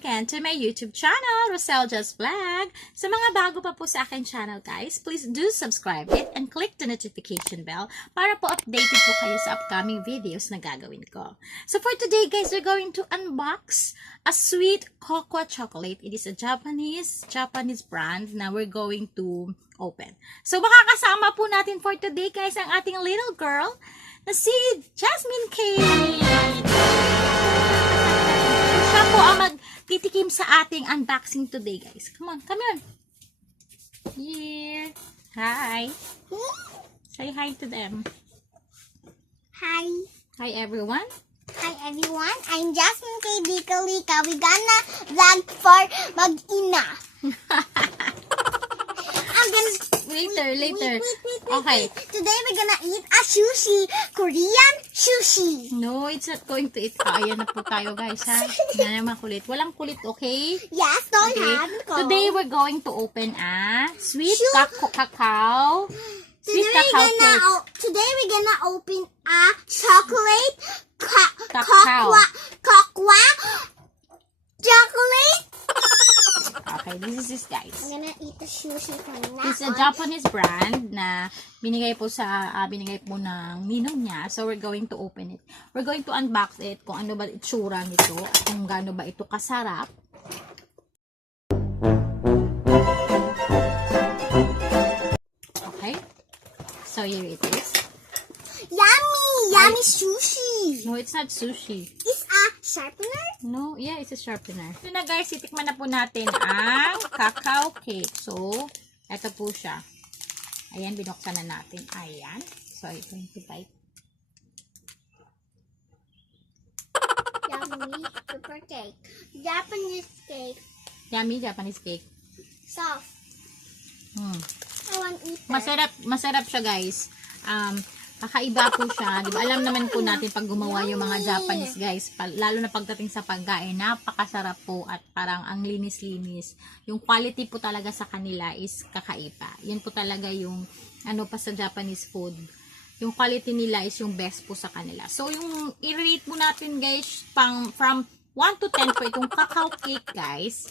again to my YouTube channel, Rosel Just Vlog. Sa mga bago pa po sa akin channel guys, please do subscribe it and click the notification bell para po updated po kayo sa upcoming videos na gagawin ko. So for today guys, we're going to unbox a sweet cocoa chocolate. It is a Japanese brand na we're going to open. So makakasama po natin for today guys ang ating little girl na si Jasmine Kate. Siya po ang magtitikim sa ating unboxing today guys. Come on. Here. Hi. Say hi to them. Hi. Hi everyone. Hi everyone. I'm Jasmine K. Lika. We gonna vlog for mag-ina. Later. Wait. Okay. Today we're gonna eat a sushi. Korean sushi. No, it's not going to eat. Ayan na po tayo guys ha. Yan naman kulit. Walang kulit, okay? Yes, don't Okay. have it. Today we're going to open a sweet cacao. Sweet Today cacao cake. Today we're gonna open a chocolate Cacao. chocolate. Okay, this is this guys. I'm gonna eat the sushi from now It's a on. Japanese brand na binigay po ng ninong niya. So we're going to open it. We're going to unbox it kung ano ba itsura nito at kung gaano ba ito kasarap. Okay. So here it is. Yummy sushi. No, it's not sushi. It's a sharpener. No, yeah, it's a sharpener. Ito na guys, itikman na po natin ang cacao cake. So, eto po siya. Ayan, binuksan na natin. Ayan. So, ito yung type. Yummy super cake. Japanese cake. Yummy Japanese cake. Soft. I want to eat that. Masarap siya guys. Kakaiba po siya. Diba? Alam naman po natin pag gumawa yung mga Japanese guys, lalo na pagdating sa pagkain, napakasarap po at parang ang linis-linis. Yung quality po talaga sa kanila is kakaiba. Yan po talaga yung ano pa sa Japanese food. Yung quality nila is yung best po sa kanila. So yung i-rate po natin guys from 1 to 10 po itong cacao cake guys.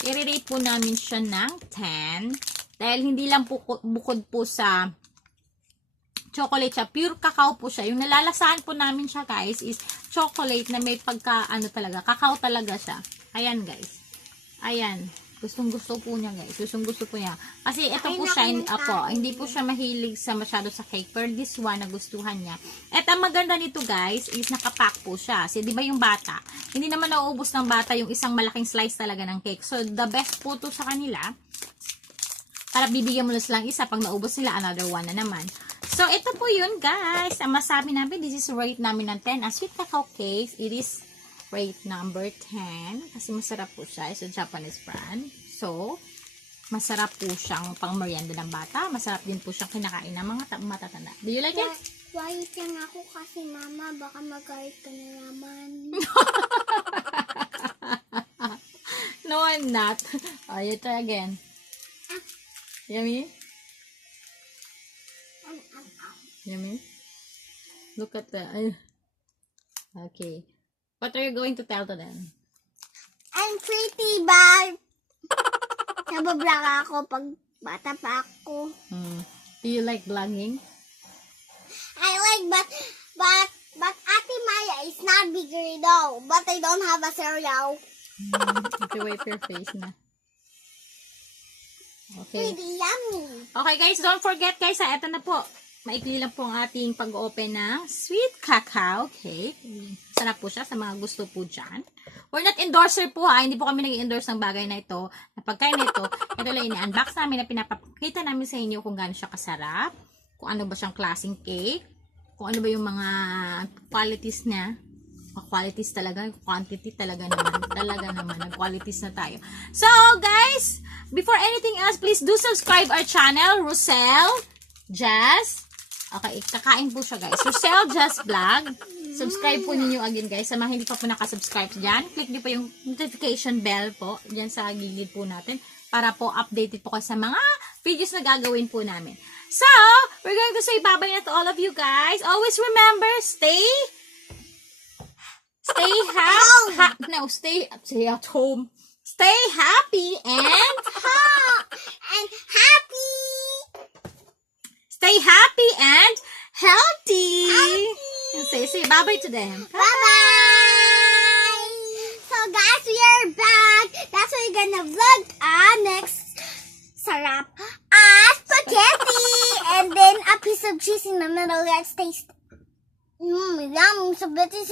I-rate po namin siya ng 10. Dahil hindi lang po bukod po sa chocolate siya, pure cacao po siya. Yung nalalasahan po namin siya guys is chocolate na may pagka talaga, cacao talaga siya. Ayan guys. Ayan. Gustong-gusto po niya guys. Gustong-gusto po niya. Kasi ito po siya, hindi po siya mahilig sa masyado sa cake. Pero this one, nagustuhan niya. At ang maganda nito guys is nakapack po siya. Kasi di ba yung bata, hindi naman nauubos ng bata yung isang malaking slice talaga ng cake. So the best po to sa kanila. Para bibigyan mo na silang isa, pag naubos sila, another one na naman. So, ito po yun, guys. Ang masabi namin, this is rate namin ng 10. As sweet cacao cake, it is rate number 10. Kasi masarap po siya. It's a Japanese brand. So, masarap po siyang pang merienda ng bata. Masarap din po siyang kinakain ng mga matatanda. Do you like it? Why lang ako kasi mama, baka magalit ka na naman. No, I'm not. Oh, you try again. Yummy? Yummy? Look at the... Okay. What are you going to tell to them? I'm pretty bad. Nabablog ako pag bata pa ako. Do you like vlogging? I like but Ate Maya is not bigger though. But I don't have a cereal. Okay, wipe your face na. Okay. Pretty yummy. Okay guys, don't forget guys, eto na po. Maikli lang po ang ating pag-open ng sweet cacao cake. Sarap po siya sa mga gusto po dyan. We're not endorser po ha. Hindi po kami nag-endorse ng bagay na ito. Na pagkain na ito, ito lang ini-unbox namin na pinapakita namin sa inyo kung gaano siya kasarap. Kung ano ba siyang klaseng cake. Kung ano ba yung mga qualities niya. Qualities talaga, quantity talaga naman, nag-qualities na tayo. So, guys, before anything else, please do subscribe our channel, Rosel Jazz. Okay, kakain po siya, guys. Rosel Jazz Vlog. Subscribe po ninyo again, guys. Sa mga hindi pa po nakasubscribe dyan, click niyo po yung notification bell po, dyan sa gilid po natin, para po updated po kayo sa mga videos na gagawin po namin. So, we're going to say bye-bye na to all of you, guys. Always remember, stay Stay happy. No, stay at home. Stay happy and And happy. stay happy and healthy. Say bye-bye to them. Bye-bye. So guys, we are back. That's what we're gonna vlog next. Sarap. Spaghetti. And then a piece of cheese in the middle. Let's taste. Yum. Spaghetti.